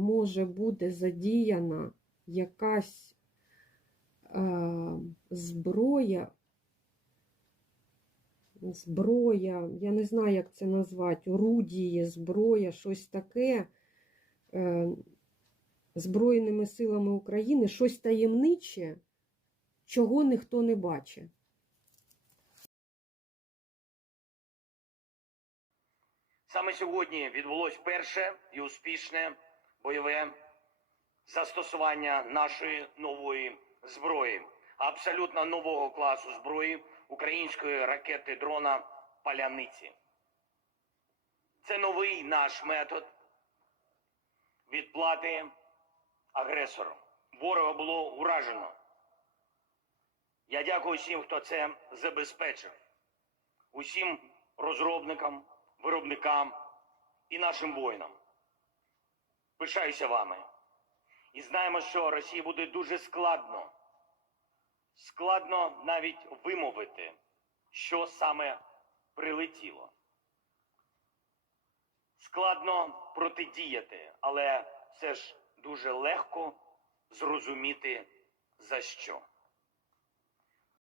може буде задіяна якась е, зброя, зброя, я не знаю, як це назвати, орудіє, зброя, щось таке е, Збройними силами України, щось таємниче, чого ніхто не бачить. Саме сьогодні відбулось перше і успішне бойове застосування нашої нової зброї, абсолютно нового класу зброї української ракети дрона Паляниці. Це новий наш метод відплати агресору. Ворога було уражено. Я дякую всім, хто це забезпечив, усім розробникам, виробникам і нашим воїнам. Пишаюся вами. І знаємо, що Росії буде дуже складно, складно навіть вимовити, що саме прилетіло. Складно протидіяти, але все ж дуже легко зрозуміти за що.